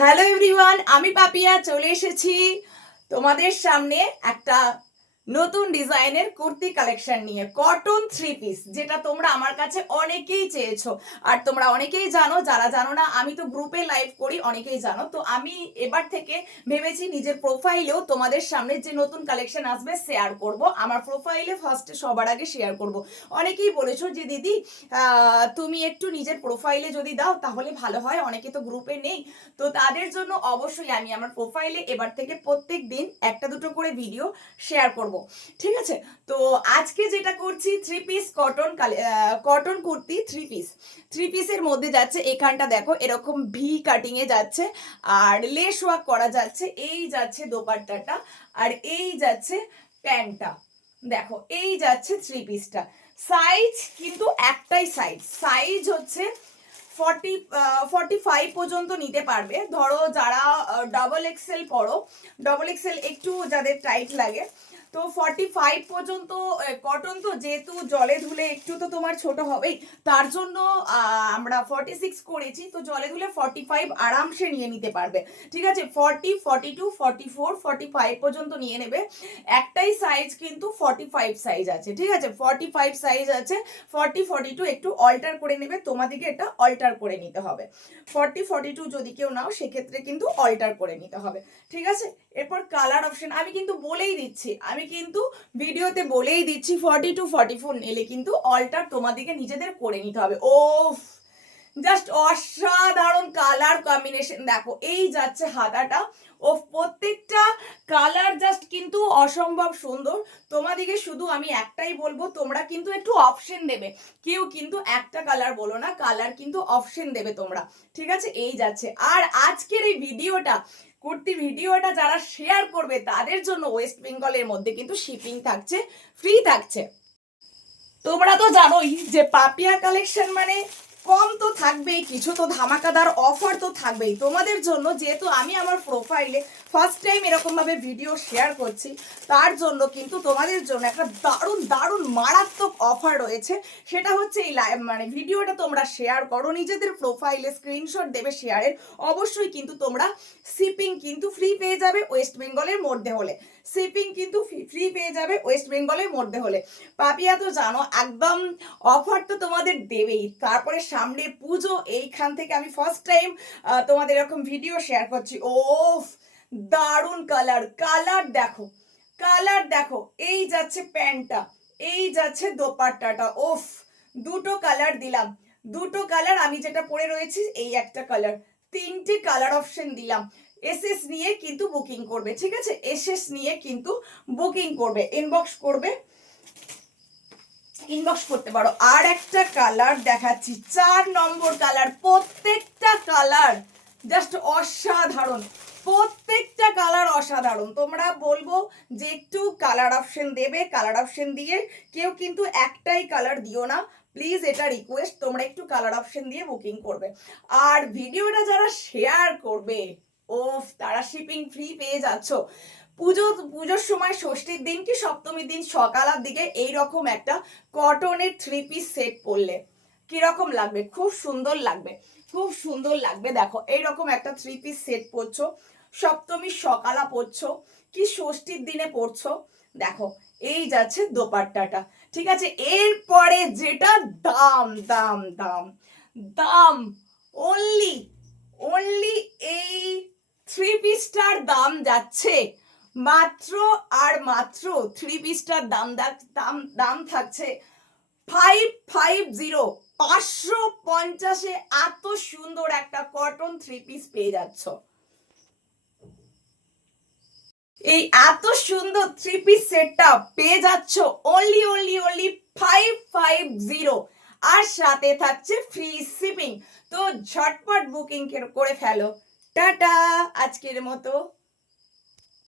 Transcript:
Hello everyone, আমি পাপিয়া চলে এসেছি তোমাদের সামনে একটা নতুন ডিজাইনের কুর্তি কালেকশন নিয়ে। কটন থ্রি পিস, যেটা তোমরা আমার কাছে অনেকেই চেয়েছো। আর তোমরা অনেকেই জানো, যারা জানো না আমি তো গ্রুপে লাইভ করি, অনেকেই জানো। তো আমি এবার থেকে ভেবেছি নিজের প্রোফাইলেও তোমাদের সামনে যে নতুন কালেকশন আসবে শেয়ার করব। আমার প্রোফাইলে ফার্স্টে সবার আগে শেয়ার করব। অনেকেই বলেছো যে দিদি তুমি একটু নিজের প্রোফাইলে যদি দাও তাহলে ভালো হয়, অনেকে তো গ্রুপে নেই। তো তাদের জন্য অবশ্যই আমি আমার প্রোফাইলে এবার থেকে প্রত্যেক দিন একটা দুটো করে ভিডিও শেয়ার করব, ঠিক আছে? তো আজকে যেটা করছি, three piece cotton kurti three পিসের মধ্যে যাচ্ছে। এখানটা দেখো এরকম ভি কাটিং এ যাচ্ছে, আর লেস ওয়ার্ক করা যাচ্ছে। এই যাচ্ছে দোপাট্টাটা, আর এই যাচ্ছে প্যান্টটা। দেখো এই যাচ্ছে থ্রি পিসটা। সাইজ কিন্তু একটাই সাইজ হচ্ছে 45 পর্যন্ত নিতে পারবে। ধরো যারা ডাবল এক্সেল পরো, ডাবল এক্সেল একটু যাদের টাইট লাগে, তো 45 পর্যন্ত। কটন তো যেহেতু জলে ধুলে একটু তো তোমার ছোট হবেই, তার জন্য আমরা 46 করেছি। তো জলে ধুলে 45 আরামসে নিয়ে নিতে পারবে, ঠিক আছে? 40, 42, 44, 45 পর্যন্ত নিয়ে নেবে। একটাই সাইজ কিন্তু 45 সাইজ আছে, ঠিক আছে? 45 সাইজ আছে। 40, 42 একটু অল্টার করে নেবে, তোমাদেরকে এটা অল্টার করে নিতে হবে। 40, 42 যদি কেউ নাও সেক্ষেত্রে কিন্তু অল্টার করে নিতে হবে, ঠিক আছে? এরপর কালার অপশন আমি কিন্তু বলেই দিচ্ছি, ভিডিওতে বলেই দিচ্ছি 42, 44 নিলে কিন্তু অল্টার তোমাদেরকে নিজেদের করে নিতে হবে। ও জাস্ট অসাধারণ কালার কম্বিনেশন। দেখো এই যাচ্ছে হাতাটা, ও প্রত্যেকটা কালার জাস্ট কিন্তু অসম্ভব সুন্দর। তোমাদেরকে শুধু আমি একটাই বলবো, তোমরা কিন্তু একটু অপশন দেবে, কেউ কিন্তু একটা কালার বলো না, কালার কিন্তু অপশন দেবে তোমরা, ঠিক আছে? এই যাচ্ছে। আর আজকের এই কুর্তি ভিডিওটা যারা শেয়ার করবে তাদের জন্য ওয়েস্ট বেঙ্গলের মধ্যে কিন্তু শিপিং থাকছে, ফ্রি থাকছে। তোমরা তো জানোই যে পাপিয়া কালেকশন মানে কম তো থাকবেই, কিছু তো ধামাকাদার অফার তো থাকবেই তোমাদের জন্য। যেহেতু আমি আমার প্রোফাইলে ফার্স্ট টাইম এরকম ভাবে ভিডিও শেয়ার করছি, তার জন্য কিন্তু তোমাদের জন্য একটা দারুণ দারুণ মারাত্মক অফার রয়েছে। সেটা হচ্ছে এই ভিডিওটা তোমরা শেয়ার করো, নিজেদের প্রোফাইলে স্ক্রিনশট দেবে শেয়ারের। অবশ্যই কিন্তু তোমরা শিপিং কিন্তু ফ্রি পেয়ে যাবে ওয়েস্ট বেঙ্গলের মধ্যে হলে। শিপিং কিন্তু ফ্রি পেয়ে যাবে ওয়েস্ট বেঙ্গলের মধ্যে হলে। পাপিয়া তো জানো একদম অফার তো তোমাদের দেবেই। তারপরে সামনে পুজো, এইখান থেকে আমি ফার্স্ট টাইম তোমাদের এরকম ভিডিও শেয়ার করছি। ও দারুণ কালার দেখো এই যাচ্ছে প্যান্টটা, এই যাচ্ছে দোপাট্টাটা। ওফ, দুটো কালার দিলাম, দুটো কালার। আমি যেটা পরে রয়েছি এই একটা কালার, তিনটে কালার অপশন দিলাম। এসএস নিয়ে কিন্তু বুকিং করবে, ঠিক আছে? এসএস নিয়ে কিন্তু বুকিং করবে, ইনবক্স করতে পারো। আর একটা কালার দেখাচ্ছি, 4 নম্বর কালার। প্রত্যেকটা কালার জাস্ট অসাধারণ, প্রত্যেকটা কালার অসাধারণ। তোমরা বলবো যে একটু কালার অপশন দেবে, কালার অপশন দিয়ে কেউ কিন্তু একটাই কালার দিও না প্লিজ, এটা রিকোয়েস্ট। তোমরা একটু কালার অপশন দিয়ে বুকিং করবে। আর ভিডিওটা যারা শেয়ার করবে, তারা শিপিং ফ্রি পেয়ে যাচ্ছ। পুজোর সময় ষষ্ঠীর দিন কি সপ্তমীর দিন সকালের দিকে এইরকম একটা কটনের থ্রি পিস সেট পরলে কিরকম লাগবে? খুব সুন্দর লাগবে, খুব সুন্দর লাগবে। দেখো এইরকম একটা থ্রি পিস সেট পরছো, সপ্তমীর সকালা পরছো কি ষষ্ঠীর দিনে পরছো, দেখো এই যাচ্ছে দোপাট্টাটা, ঠিক আছে? এরপরে যেটা দাম দাম দাম দাম অনলি অনলি এই থ্রি পিসটার দাম যাচ্ছে মাত্র আর মাত্র, থ্রি পিসটার দাম থাকছে 550, 550-এ এত সুন্দর একটা কটন থ্রি পিস পেয়ে যাচ্ছ। এই এত সুন্দর থ্রি পিস সেটটা পেয়ে যাচ্ছ অনলি 550, আর সাথে থাকছে ফ্রি শিপিং। তো ঝটপট বুকিং করে ফেলো। টাটা, আজকের মতো।